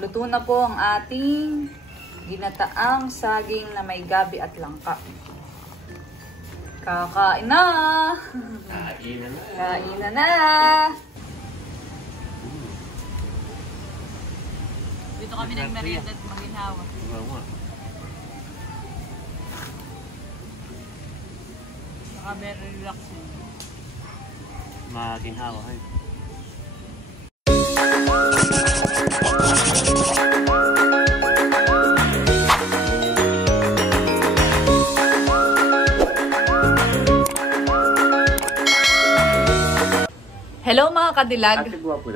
Luto na po ang ating ginataang saging na may gabi at langka. Kakain na! Kain na. Kain na na! Dito kami nagmerienda at maginhawa. Saka very relaxing. Maginhawa. Hello mga kadilag!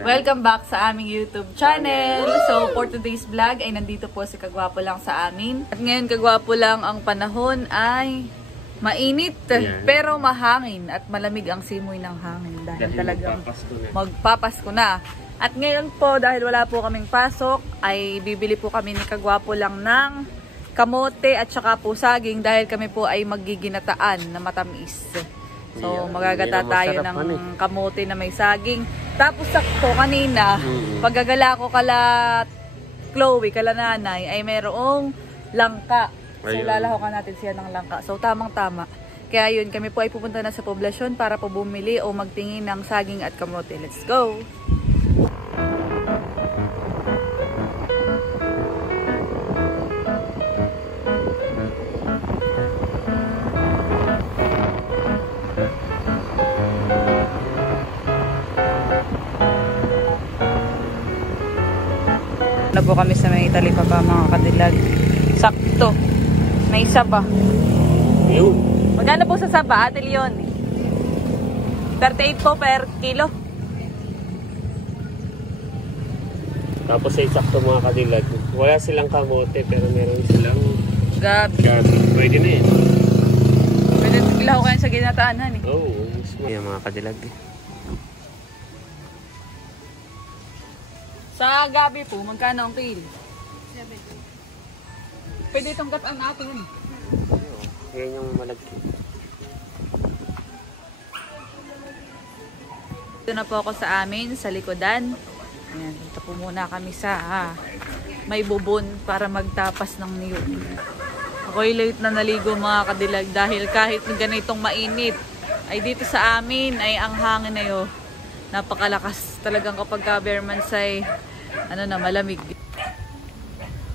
Welcome back sa aming YouTube channel! So for today's vlog ay nandito po si Kagwapo lang sa amin. At ngayon Kagwapo lang ang panahon ay mainit pero mahangin at malamig ang simoy ng hangin dahil talagang magpapasko na. At ngayon po dahil wala po kaming pasok ay bibili po kami ni Kagwapo lang ng kamote at saka po saging dahil kami po ay magiginataan na matamis. So, magagata tayo ng kamote na may saging. Tapos sakto kanina, paggagala ko kala Chloe, kala nanay, ay merong langka. So, lalahokan natin siya ng langka. So, tamang-tama. Kaya yun, kami po ay pupunta na sa poblasyon para po bumili o magtingin ng saging at kamote. Let's go! Na po kami sa may talipapa mga kadilag. Sakto. May saba. Magkano po sa saba? Ate Leon? 38 po per kilo. Tapos ay sakto mga kadilag. Wala silang kamote pero meron silang gabi. Pwede na yun. Pwede tigilaw kayo sa ginataan han eh. Oo. Yan mga kadilag. Sa gabi po, magkano ang kilo? 70. Pwede itong gataan natin. Yan yung malagkit. Dito na po ako sa amin, sa likodan. Ayan, dito po muna kami sa may bubon para magtapas ng niyog. Ako'y late na naligo mga kadilag dahil kahit ganitong mainit, ay dito sa amin ay ang hangin na yun. Napakalakas talagang kapag bare months ay ano na, malamig.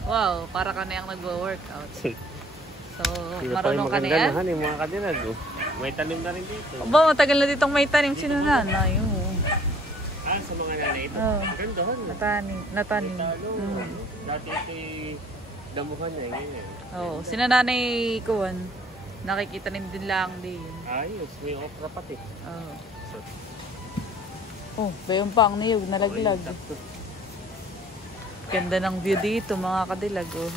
Wow, para ka na yung nagwo-workout. So, marunong ka na yan? Mga kadilag. May tanim na rin dito. Aba, matagal na ditong may tanim. Sino nanay? Sa mga nanay ito. Gandahan. Natanim. Dati ito'y damuhan na yun. Oo, sino nanay Kuwan? Nakikita din lang din. Ayos, may okra pati. Oo. Oh, bayon pa ang niyog, nalaglag. Ganda ng view dito mga kadilag. Oh.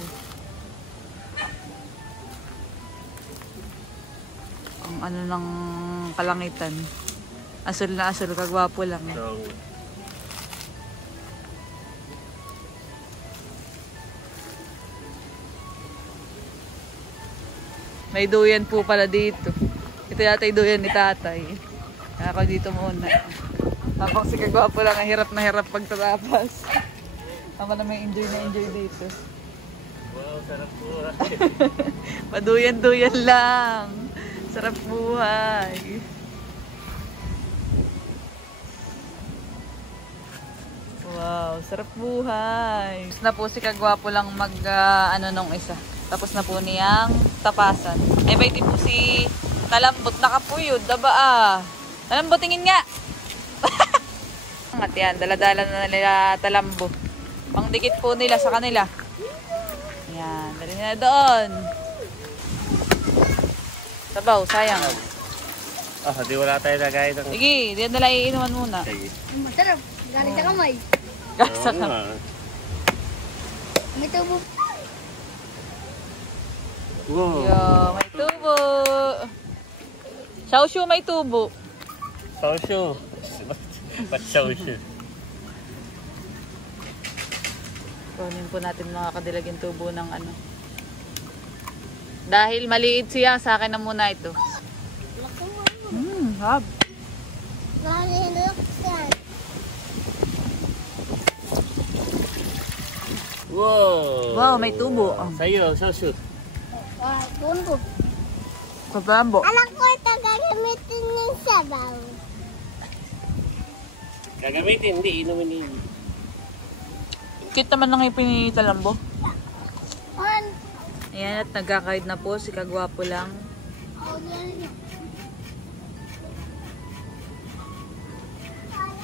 Ang ano ng kalangitan. Asul na asul, kagwapo lang. May duyan po pala dito. Ito yata yung duyan ni tatay. Ako dito muna. Habang si Kagwapo lang ang hirap na hirap pagtatapos. Ako na may enjoy na enjoy dito. Wow, sarap buhay. Paduyan-duyan lang. Sarap buhay. Wow, sarap buhay. Tapos na po si Kagwapo lang mag ano nung isa. Tapos na po niyang tapasan. Ay ba iti po si Talambot nakapuyod. Daba Talambot, tingin nga. At yan, daladala na nila talambo. Pangdikit po nila sa kanila. Yan, dali nila doon. Sabaw, sayang. Di wala tayo nagay ng... Sige, diyan nila iinuman muna. Sige. Masarap, galing sa kamay. Gasa ka. May tubo. Wow. Yo, may tubo. Shaoshu may tubo. Shaoshu. Ba't shaoshu? Kunin po natin mga kadilag yung tubo ng ano. Dahil maliit siya, sa akin na muna ito. Hab. Wow! Wow, may tubo. Sa'yo, so shoot. Doon ko. Kapambo. Alam ko ito gagamitin ng sabaw. Gagamitin, hindi. Inumin din. Kita man lang yung pinitalambo. On. Ayan, at nagkakahid na po si Kagwapo lang. Oh, yan.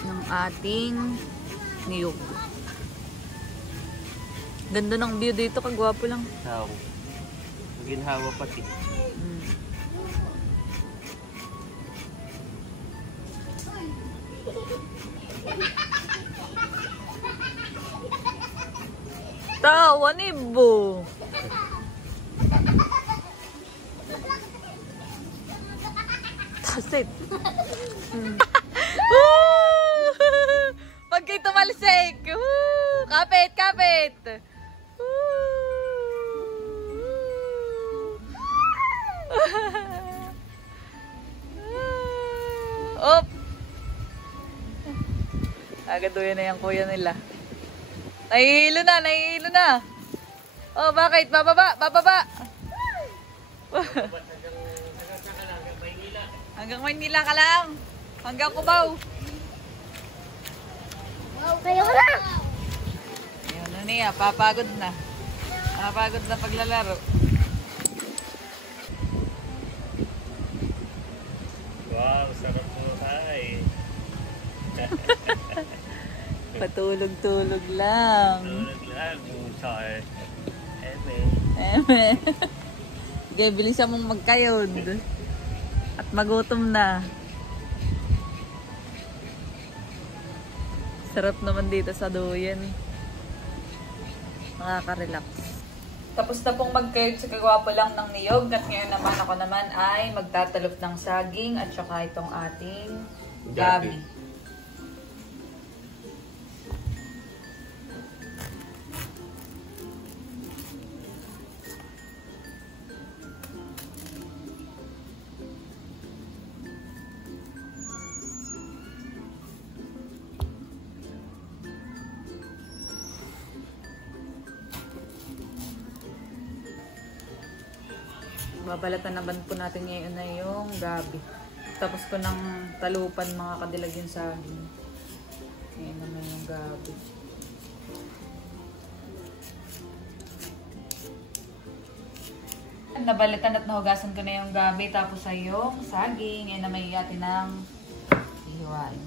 Ng ating niyog. Ganda ng view dito, Kagwapo lang. Tao. Ginhawa pati. Tawa ni Bo. Tasit. Pag kayo tumalsik. Kapit, kapit. Op. Agad doon na yung kuya nila. Nahihilo na, nahihilo na. Oh, bakit? Bababa, bababa. Hanggang Maynila ka lang. Hanggang Cubao. Wow, kayo na. Ayun na niya, papagod na. Papagod na paglalaro. Wow, sarap po tayo. Patulog-tulog lang. Tulog lang. Sorry. Eme. Sige, bilisan mong magkayod. At magutom na. Sarap naman dito sa duyan. Nakaka-relax. Tapos na pong magkayod sa Kagwapo lang ng niyog. At ngayon naman ako naman ay magtatalop ng saging at saka itong ating gabi. Babalatan naman po natin ngayon na yung gabi. Tapos ko ng talupan mga kadilag yung saging. Ngayon naman yung gabi. Nabalatan at nahugasan ko na yung gabi. Tapos ay yung saging. Ngayon na may yatin ng ihiwain.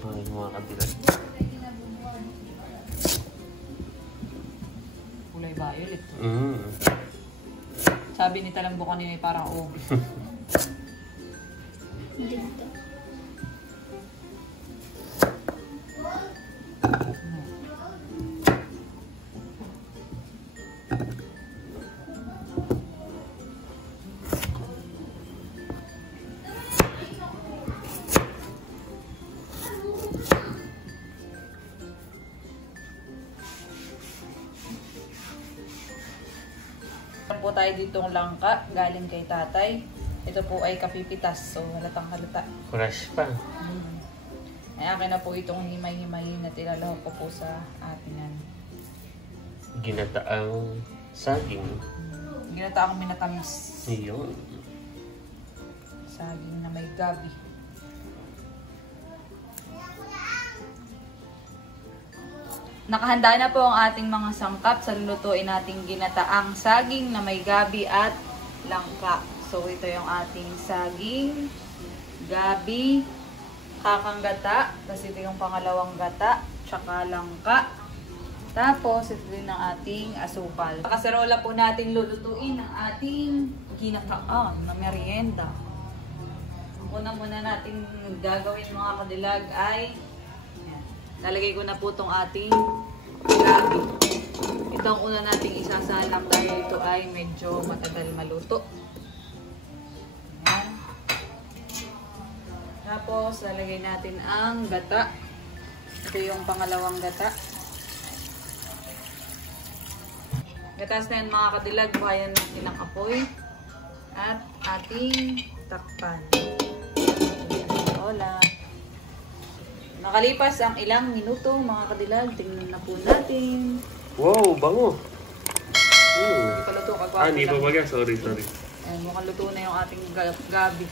Ay, mga kadilag. Kulay violet. Mm. Sabi ni Talambo kanina ay parang ubi. Dito. Po tayo ditong langka galing kay tatay. Ito po ay kapipitas, so halatang halata. Crush pa. Ay akin na po itong himay-himayin at ilalahok ko po sa atingan. Ginataang saging. Ginataang minatamis. Iyon. Saging na may gabi. Nakahanda na po ang ating mga sangkap sa lulutuin nating ginataang saging na may gabi at langka. So ito yung ating saging, gabi, kakang gata, tapos ito yung pangalawang gata, tsaka langka. Tapos ito din ang ating asukal. Sa kaserola po natin lulutuin ang ating ginataang na merienda. Una muna natin gagawin mga kadilag ay lalagay ko na po itong ating gabi. Ito ang una nating isasalak dahil ito ay medyo matagal maluto. Ayan. Tapos, lalagay natin ang gata. Ito yung pangalawang gata. Gatas na yan mga kadilag. Buhayan natin ang apoy. At ating takpan. Hola. Nakalipas ang ilang minuto mga kadilag. Tingnan na po natin. Wow, bango. Hindi pa luto, kagwapo Hindi pa lang. baga. Sorry. Ayan, mukhang luto na yung ating gabi.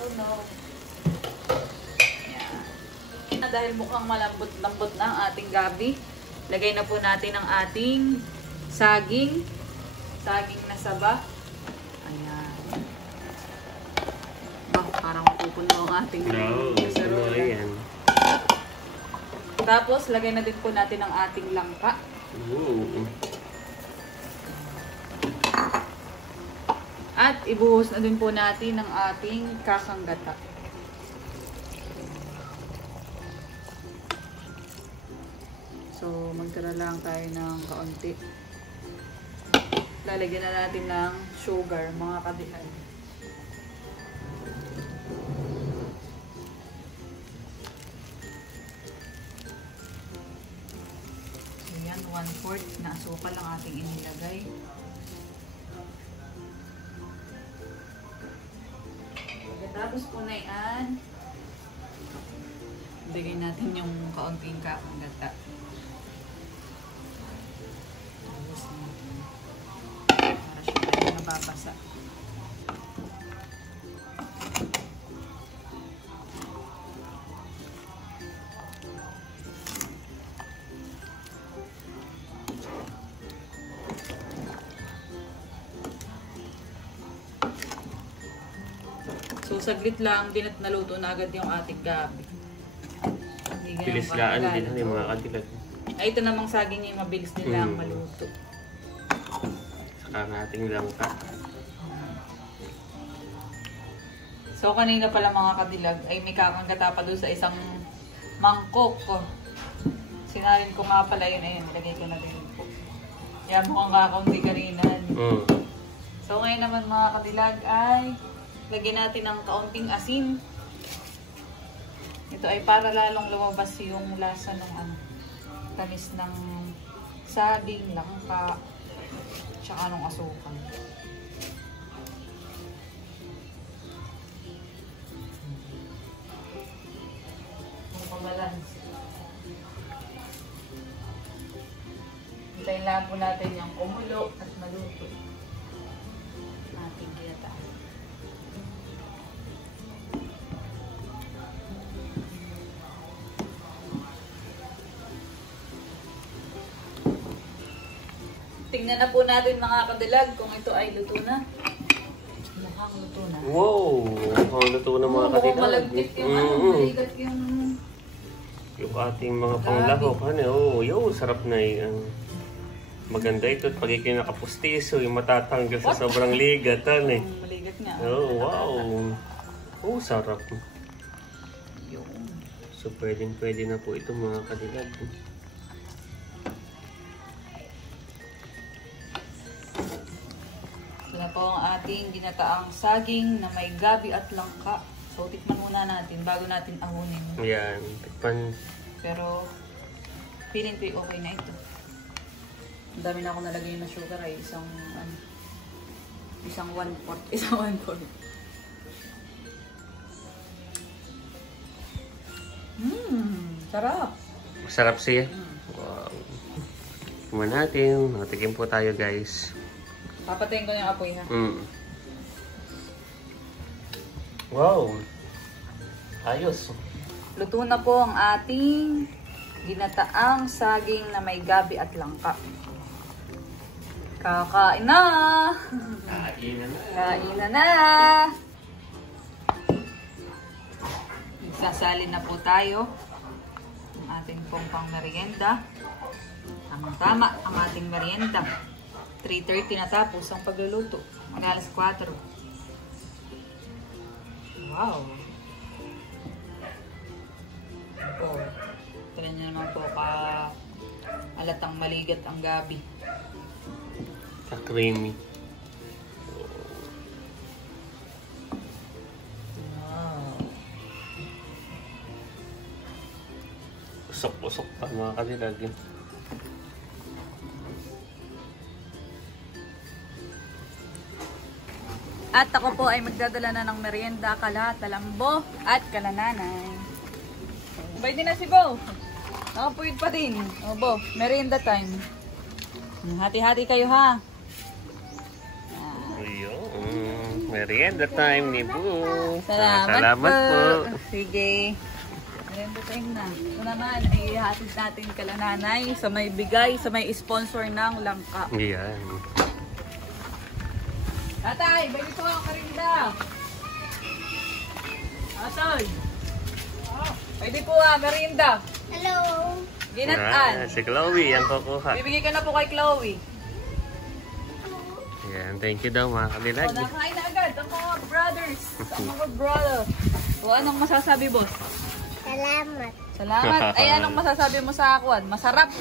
Oh no. Ayan. Dahil mukhang malambot-lambot na ang ating gabi, lagay na po natin ang ating saging. Saging na saba. Ayan. Parang mapupuno ang ating kasarola. Ayan. Tapos, lagay na din po natin ang ating langka. Ooh. At ibuhos na din po natin ang ating kakanggata. So, magtira lang tayo ng kaunti. Lalagyan na natin ng sugar, mga kadilag. So, yan, 1/4 na asukal ang ating inilagay. Tapos po na yan, bigay natin yung kaunting kakanggata. Tapos natin. Para siya tayo nababasa. So, saglit lang, naluto na agad yung ating gabi. Pilislaan din yung mga kadilag. Ay, ito namang saging yung mabilis din lang maluto. Saka nating langka. So, kanina pala mga kadilag, ay may kakanggata pa doon sa isang mangkok. Sinalin ko nga pala yun. Ayun, nilagay ko na din po. Yan, mukhang kakaunti karinan. So, ngayon naman mga kadilag ay lagyan natin ng kaunting asin. Ito ay para lalong lumabas yung lasa ng tamis ng saging, langka, tsaka ng asukal. Yung pambalance. Hintayin lang po natin yung kumulo at maluto. Ating ginataan. Tingnan na po natin mga kadilag kung ito ay luto na. Mukhang luto na. Wow! Mukhang luto na mga kadilag. Mukhang malagkit yung maligat yung ating mga panglahok. Yo, sarap na yun. Maganda ito at pag ikay nakapustiso, yung matatanggal sa sobrang ligat. Maligat nga. Wow! Sarap. Yung. So, pwede na po ito mga kadilag. Ito na po ang ating ginataang saging na may gabi at langka. So, tikman muna natin bago natin ahunin. Ayan, tikman. Pero, feeling ko okay na ito. Ang dami na ako nalagay na sugar ay isang 1/4. Sarap. Sarap siya. Wow. Tikman natin. Matikim po tayo guys. Papatayin ko na yung apoy ha. Wow. Ayos. Luto na po ang ating ginataang saging na may gabi at langka. Kakain na! Kain na! Magsasalin na po tayo ng ating pong pang merienda. Tama-tama ang ating merienda. 3:30 na tapos ang pagluluto. Mag-alas 4. Wow! Oh, ito na naman po alatang maligat ang gabi. Creamy. Wow. Usok-usok pa mga kadilag. At ako po ay magdadala na ng merienda kala Talambo at kala Nanay. Sabay din na si Bo. Nakapuyod pa din. O Bo, merienda time. Hati-hati kayo ha. Ayun. Merienda time ni Boo. Salamat po. Sige. Merienda time na. Ito naman ay hatid natin kala Nanay sa may bigay, sa may sponsor ng Langka. Yan. Tatay, baby po ang karinda. Asoy. Pwede po merienda. Hello. Ginatan. Si Chloe, ang kukuha. Bibigay ka na po kay Chloe. Yan, thank you daw mga kadilag. O, nakain na agad ang mga brothers. Ang mga brother. O, anong masasabi, boss? Salamat. Salamat. Ay, anong masasabi mo sa akuan? Masarap.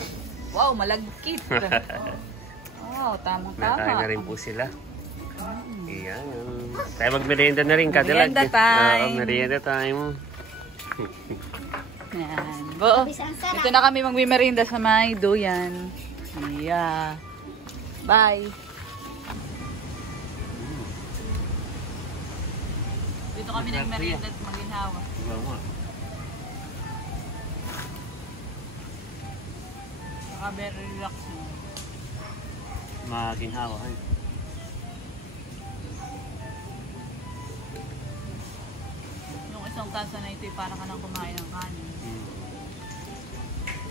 Wow, malagkit. Wow, tamang-tama. Nakain na rin po sila. Yan. Tayo magmerienda na rin kadilag. Merienda time. Merienda time. Yan. Bo, ito na kami magmimerienda sa may duyan. Yeah. Bye. Dito kami nagmerienda at maginawa. Saka very relaxing. Maginhawa. Yung isang tasa na ito, para ka nang kumain ng kanin.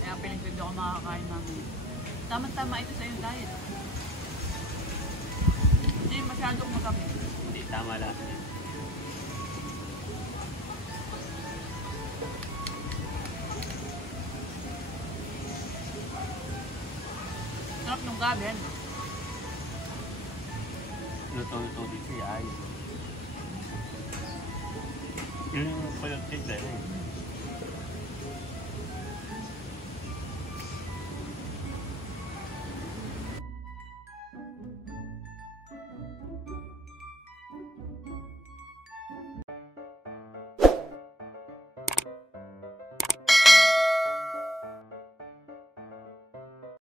Kaya pinagpili ako makakain namin. Tama-tama ito sa yung diet. Hindi masyadong magkape. Hindi, tama lang. Sarap nung gabi, ano? Luto-luto dito ay. Yung palagkit na yun.